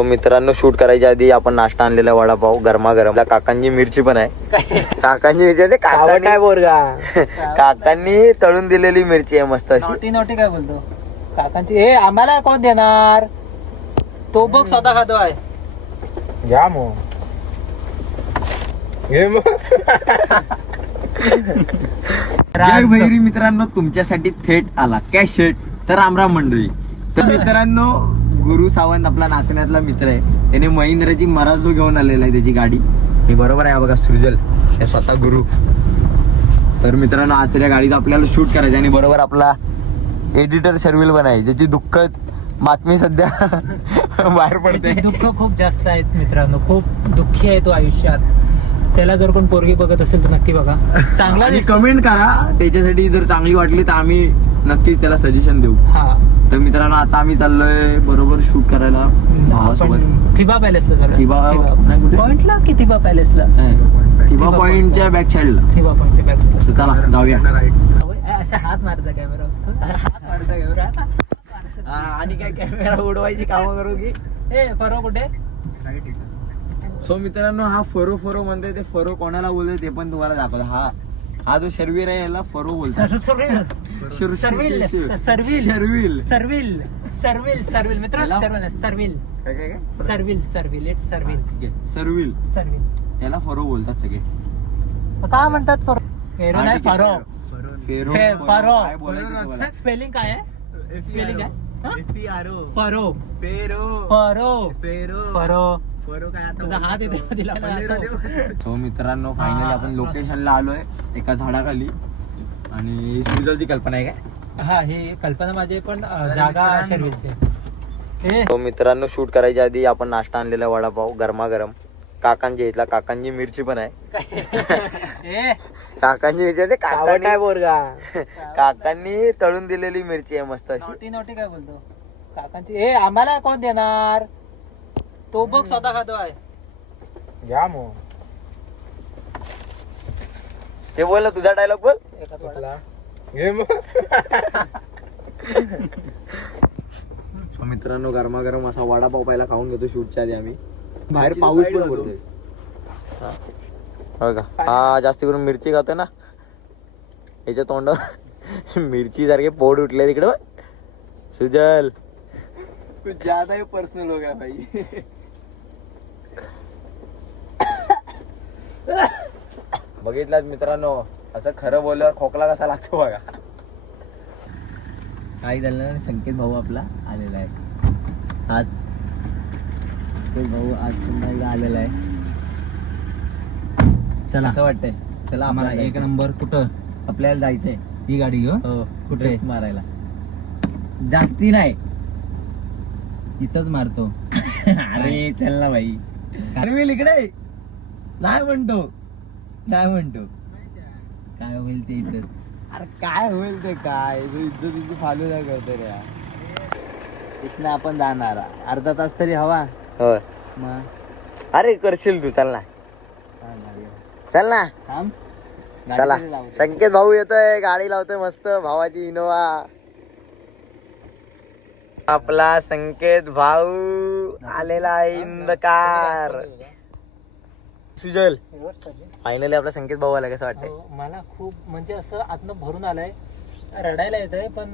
तो मित्रांनो शूट करायच्या आधी आपण नाश्ता आणलेला वडापाव गरमागरम. काकांची मिरची पण आहे. काकांची मिरची काय बोरगा काकांनी तळून दिलेली मिरची आहे मस्त अशी. नोटी नोटी काय बोलतो काकांची. हे आम्हाला कोण देणार? तो बघ स्वतः खातो आहे. घ्या मग घे मग. जय भैरी मित्रांनो, तुमच्यासाठी थेट आला कॅश शेट. तर रामराम मंडळी. तर मित्रांनो, गुरु सावंत आपला नाचण्यातला मित्र आहे. त्याने महिंद्राची मराजो घेऊन आलेला आहे, त्याची गाडी. हे बरोबर आहे बघा, सृजल हे स्वतः गुरु. तर मित्रांनो, आज त्या गाडीत आपल्याला शूट करायचं आणि बरोबर आपला एडिटर शर्विल पण आहे, ज्याची दुःखद बातमी सध्या बाहेर पडते. दुःख खूप जास्त आहेत मित्रांनो, खूप दुःखी आहे तो आयुष्यात. त्याला जर कोण पोरगी बघत असेल तर नक्की बघा. चांगला आणि कमेंट करा, त्याच्यासाठी जर चांगली वाटली तर आम्ही नक्कीच त्याला सजेशन देऊ. हा. तर मित्रांनो, आता आम्ही चाललोय बरोबर शूट करायला भावासोबत. थिबा पॅलेसला. नाही कुठे? पॉइंटला की थिबा पॅलेसला? थिबा पॉइंटच्या बॅक साईडला. थिबा पॉइंटच्या बॅक. तर चला जाऊया. असा हात मारता कॅमेरा, हात मारता कॅमेरा. आणि काय कॅमेरा उडवायची कामं करू की? ए फरो कुठे? सो मित्रांनो, हा फरो फरो म्हणते, ते फरो कोणाला बोलतोय ते पण तुम्हाला दाखवतो. हा जो शर्वीर आहे याला फरो बोलतात. सर्विल सर्विल शर्विल सर्विल सर्विल सर्विल मित्र. सर्विल काय काय काय सर्विल सर्विल इट्स सर्विल सर्विल सर्विल. याला फरो बोलतात सगळे. काय म्हणतात फरो? फेरो नाही, फरो. फेरो फरो. काय बोलायचं तुम्हाला? स्पेलिंग काय आहे? स्पेलिंग आहे फरो. पेरो फरो पेरो फरो. काय तुझा हात येतो दिला ना. सो मित्रांनो, फायनली आपण लोकेशनला आलोय, एका झाडाखाली. आणि सुजलची कल्पना आहे काय? हा, ही कल्पना माझी पण जागा शर्विलची. तो मित्रांनो, शूट करायच्या आधी आपण नाश्ता आणलेला वडापाव गरमागरम. काकांची इथला काकांची मिरची पण आहे. काकांची मिरची काय बोरगा काकांनी तळून दिलेली मिरची आहे मस्त अशी. नोटी नोटी काय बोलतो काकांची. हे आम्हाला कोण देणार? तो बघ स्वतः खातो आहे. घ्या मग. ते बोल ना, तुझा डायलॉग बोल. एकाच वाटाला. घे मग. सो मित्रांनो, गरमागरम असा वडापाव पहिला खाऊन घेतो शूटच्या आधी आम्ही. बाहेर पाऊस पण पडतोय. हो का? हा, जास्ती करून मिरची खातोय ना, याच्या तोंडावर मिरची सारखे पोट उठले तिकडे. सुजल कुछ ज्यादा ही पर्सनल हो गया भाई. बघितलात मित्रांनो, असं खरं बोलल्यावर खोकला कसा लागतो बघा. काही झालं ना, संकेत भाऊ आपला आलेला आहे आज. तो भाऊ आज पुन्हा एकदा आलेला आहे. चला, असं वाटतंय. चला, आम्हाला एक नंबर. कुठं आपल्याला जायचंय ही गाडी घेऊ? हो, कुठे? मारायला. जास्ती नाही, इथंच मारतो. अरे चल ना भाई. अरे मी इकडे नाही म्हणतो, नाही म्हणतो. काय होईल ते इथं. अरे काय होईल ते काय, इज्जत फालू नाही करतो रे. इथनं आपण जाणार अर्धा तास तरी हवा. होय. मग अरे करशील तू. चल ना, चल ना. थांब. चला, संकेत भाऊ येतोय, गाडी लावतोय मस्त, भावाची इनोवा. आपला संकेत भाऊ आलेला आहे in the car. Sujal, finally आपला संकेत भाऊ आला. कसं वाटतंय? मला खूप म्हणजे असं आतनं भरून आलंय, रडायला येत आहे पण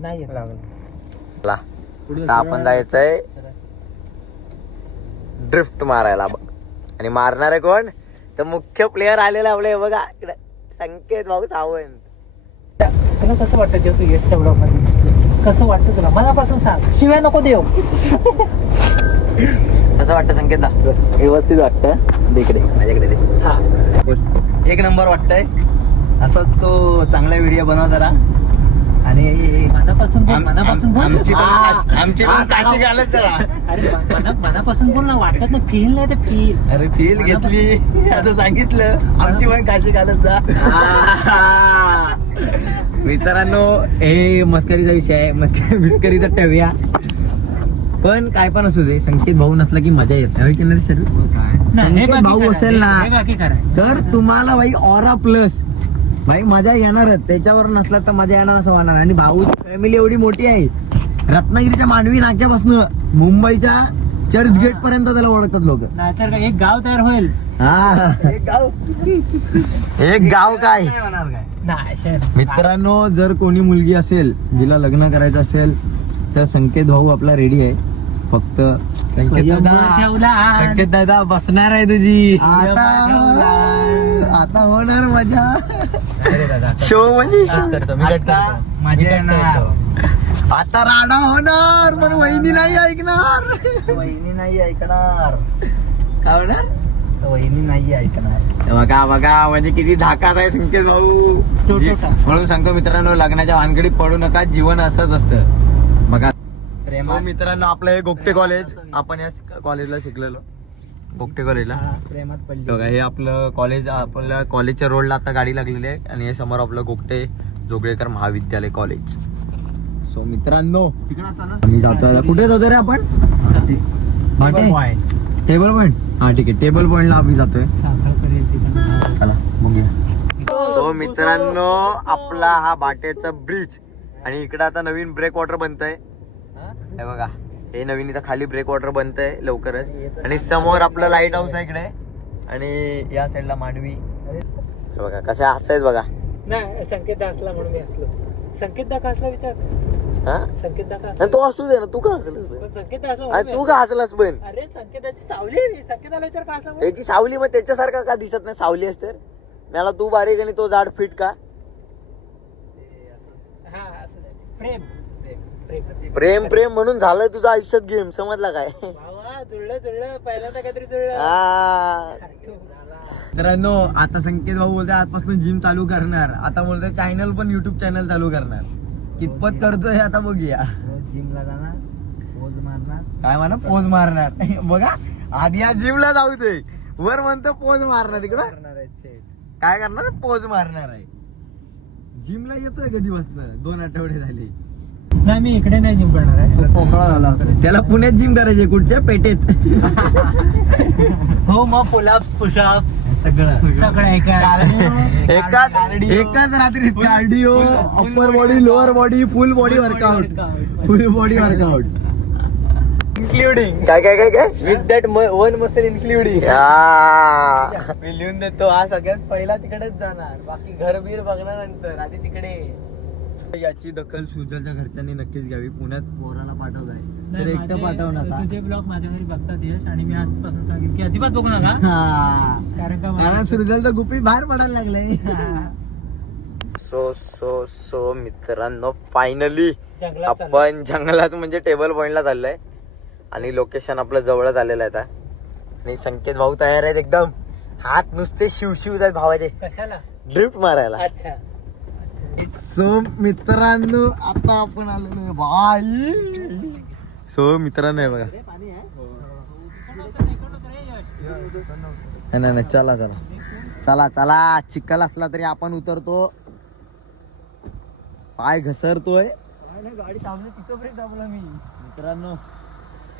नाही येत. चला, आता आपण जायचंय ड्रिफ्ट मारायला. आणि मारणार आहे कोण? तर मुख्य प्लेअर आलेला आपले. हे बघा इकडे, संकेत भाऊ सावंत. तुला कसं वाटतं जेव्हा तू यशच्या ब्लॉग मध्ये दिसतोस? कसं वाटतं तुला? मनापासून सांग, शिवाय नको देव. कसं वाटतं संकेतला? व्यवस्थित वाटतं. इकडे माझ्याकडे दे. हा, एक नंबर वाटतंय. असं तो चांगला व्हिडिओ बनव जरा. आणि मनापासून बोल, मनापासून बोल. आमची पण काशी घालत जरा. अरे मनापासून बोल ना. वाटत ना, फील नाही ते फील. अरे फील घेतली असं सांगितलं. आमची पण काशी घालत जा. मित्रांनो, हे मस्करीचा विषय आहे, मस्करीचा टव्या. पण काय पण असू दे, संकेत भाऊ नसला की मजा येत नाही. संकेत भाऊ असेल ना तर तुम्हाला भाई ऑरा प्लस भाई मजा येणारच. त्याच्यावर नसला तर मजा येणार असं होणार. आणि भाऊची फॅमिली एवढी मोठी आहे, रत्नागिरीच्या मांडवी नाक्यापासून मुंबईच्या चर्च गेट पर्यंत त्याला ओळखतात लोक. नाहीतर काय, एक गाव तयार होईल. हा एक गाव काय होणार काय. नाही शहर. मित्रांनो, जर कोणी मुलगी असेल जिला लग्न करायचं असेल तर संकेत भाऊ आपला रेडी आहे. फक्त संकेत दादा बसणार आहे तुझी. आता होणार मजा. शो म्हणजे मजा येणार. आता राडा होणार पण वहिनी नाही ऐकणार. वहिनी नाही ऐकणार. काय होणार? वहिनी नाही ऐकणार. बघा बघा म्हणजे किती धाकात आहे संकेत भाऊ. म्हणून सांगतो मित्रांनो, लग्नाच्या भानगडीत पडू नका, जीवन असंच असतं. बघा प्रेमात मित्रांनो, आपलं हे गोगटे कॉलेज, आपण या कॉलेजला शिकलेलो, गोगटे कॉलेजला. प्रेमात पडली. बघा हे आपलं कॉलेज, आपल्या कॉलेजच्या रोडला आता गाडी लागलेली आहे आणि हे समोर आपलं गोगटे जोगळेकर महाविद्यालय कॉलेज. सो मित्रांनो, आम्ही जातोय. कुठे जातोय रे आपण? Table point. हा ठीक आहे, टेबल पॉइंटला आम्ही जातोय. चला बघूया. सो मित्रांनो, आपला हा बाटेचा ब्रिज आणि इकडे आता नवीन ब्रेक वॉटर बनतंय. हे बघा, हे नवीन इथं खाली ब्रेक वॉटर बनतंय लवकरच. आणि समोर आपलं लाईट हाऊस आहे इकडे आणि या साईडला मांडवी. हे बघा कशा हसतायत बघा. नाही, संकेत दा असला म्हणून मी असलो. संकेत दा का असला विचार. हा, संकेत दा का आणि तो असू दे ना, तू का हसलास पण बन? संकेत दा असला अरे म्हणून मी तू का हसलास बन? असलो. अरे संकेताची सावली आहे मी. संकेताला विचार का असला म्हणून? त्याची सावली मग त्याच्यासारखा का दिसत नाही? सावली असते मला, तू बारीक आणि तो जाड फिट का? हा असं नाही. प्रेम प्रेम प्रेम प्रेम म्हणून झालं तुझं आयुष्यात गेम, समजला काय? भावा, जुळलं पहिल्यांदा काहीतरी जुळलं. हा. मित्रांनो, आता संकेत भाऊ बोलते आजपासून जिम चालू करणार. आता बोलतोय चॅनल पण, युट्यूब चॅनल चालू करणार. कितपत करतोय आता बघूया. जिमला जाणार, पोज मारणार. काय म्हणा, पोज मारणार. बघा, आधी या जिमला जाऊ दे, वर म्हणतो पोज मारणार. इकडं काय करणार? पोज मारणार आहे. जिमला येतोय कधीपासून? 2 आठवडे झाले. नाही, मी इकडे नाही जिम करणार आहे. पोकळा झाला. त्याला पुण्यात जिम करायचे. कुठच्या? पेटेत. हो, मग पुलअप्स पुशअप्स सगळं एकाच रात्रीत cardio, upper body, lower body, फुल बॉडी वर्कआउट. फुल बॉडी वर्कआउट इन्क्लुडिंग काय काय काय काय with that one muscle including. या. मी लिहून देतो, हा सगळ्यात पहिला तिकडेच जाणार, बाकी घर बीर बघणार नंतर, आधी तिकडे. याची दखल सुजलच्या घरच्यांनी नक्कीच घ्यावी. पुण्यात पोराला पाठवत आहे तर एकटं पाठवू नका. तुझे ब्लॉग माझ्या घरी बघतात यश, आणि मी आजपासून सांगेन की अजिबात बघू नका. कारण का कारण सुजलचं गुपी बाहेर पडायला लागलंय. सो सो सो मित्रांनो, फायनली जंगलात चाललोय. आपण जंगलात म्हणजे टेबल पॉइंटला चाललोय आणि लोकेशन आपलं जवळच आलेलं आहे आता. आणि संकेत भाऊ तयार आहेत एकदम. हात नुसते शिवशिव आहेत भावाचे, कशाला? ड्रिफ्ट मारायला. अच्छा. सो मित्रांनो, आता आपण आलेलो भाई. सो मित्रांनो, हे बघा. नाही नाही, चला चला चला चला. चिखल असला तरी आपण उतरतो. पाय घसरतोय. गाडी थांबली तिथं ब्रेक दाबला मी. मित्रांनो,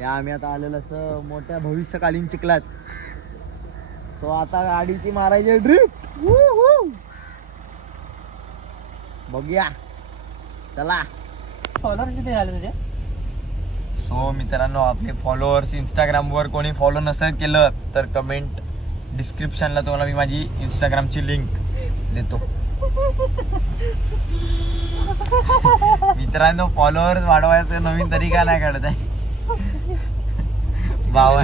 या आम्ही आता आलेलो असं मोठ्या भविष्यकालीन चिखलात. तो आता गाडीची मारायची ड्रिफ्ट. बघूया, चला. फॉलोअर किती झाले तुझे? सो मित्रांनो, आपले फॉलोअर्स इंस्टाग्रामवर कोणी फॉलो नसेल केलं तर कमेंट डिस्क्रिप्शनला तुम्हाला मी माझी इंस्टाग्रामची लिंक देतो. मित्रांनो, फॉलोअर्स वाढवायचा नवीन तरीका नाही काढत आहे भावा.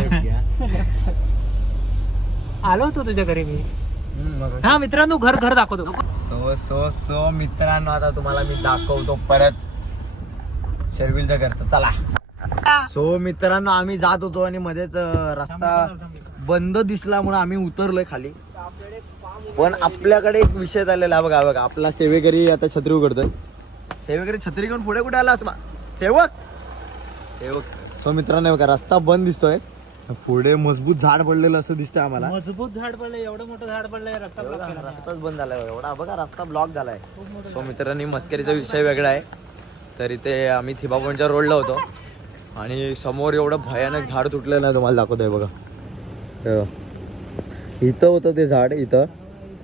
आलो होतो तुझ्या घरी मी. हा मित्रांनो, घर दाखवतो. सो सो सो मित्रांनो, आता तुम्हाला मी दाखवतो परत शेरविलच्या घरचं. चला. सो मित्रांनो, आम्ही जात होतो आणि मध्येच रस्ता बंद दिसल्यामुळे आम्ही उतरलोय खाली. पण आपल्याकडे एक विषय झालेला आहे. बघा बघा, आपला सेवेकरी आता छत्री उघडतोय. सेवेकरी छत्री घेऊन पुढे कुठे आला असं सेवक सेवक. सो मित्रांनो, बघा रस्ता बंद दिसतोय. पुढे मजबूत झाड पडलेलं असं दिसतंय आम्हाला. मजबूत झाड पडलंय, एवढं मोठं झाड पडलंय, रस्ता block केला. रस्ताच बंद झालाय एवढा. बघा रस्ता ब्लॉक झालाय. सो मित्रांनी, मस्करीचा विषय वेगळा आहे. तर इथे आम्ही थिबा पॉईंटच्या रोडला होतो आणि समोर एवढं भयानक झाड तुटलं ना, तुम्हाला दाखवतोय बघा. इथं होतं ते झाड, इथं.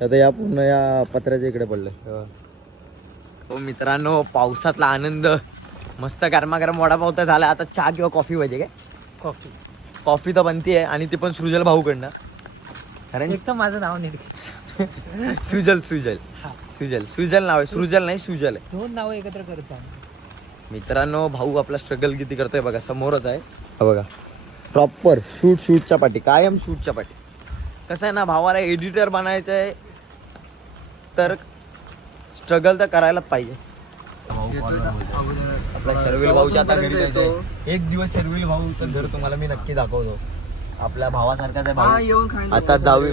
आता या पूर्ण या पत्र्याच्या इकडे पडलंय. हो मित्रांनो, पावसातला आनंद. मस्त गरमागरम वडापाव तर झाला. आता चहा किंवा कॉफी पाहिजे काय? कॉफी. कॉफी तर बनती आहे आणि ती पण सृजल भाऊकडनं. कारण एक तर माझं नाव नाही सुजल सुजल सुजल सुजल नाव आहे, सृजल नाही सुजल आहे. 2 नावं एकत्र करता. मित्रांनो भाऊ आपला स्ट्रगल किती करतोय बघा, समोरच आहे हा बघा. प्रॉपर शूटच्या पाठी, कायम शूटच्या पाठी. कसं आहे ना, भावाला एडिटर बनायचं आहे तर स्ट्रगल तर करायलाच पाहिजे. आपला शर्विल भाऊच्या आता घरी जायचंय. एक दिवस शर्विल भाऊचं घर तुम्हाला मी नक्की दाखवतो. आपल्या भावासारखाच आहे भाऊ. आता 10वी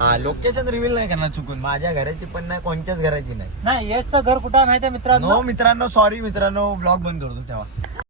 हा लोकेशन रिव्हील नाही करणार चुकून. माझ्या घराची पण नाही, कोणत्याच घराची नाही. नाही यशचं घर कुठं आहे माहिती आहे मित्रांनो? मित्रांनो सॉरी मित्रांनो, ब्लॉग बंद करतो तेव्हा.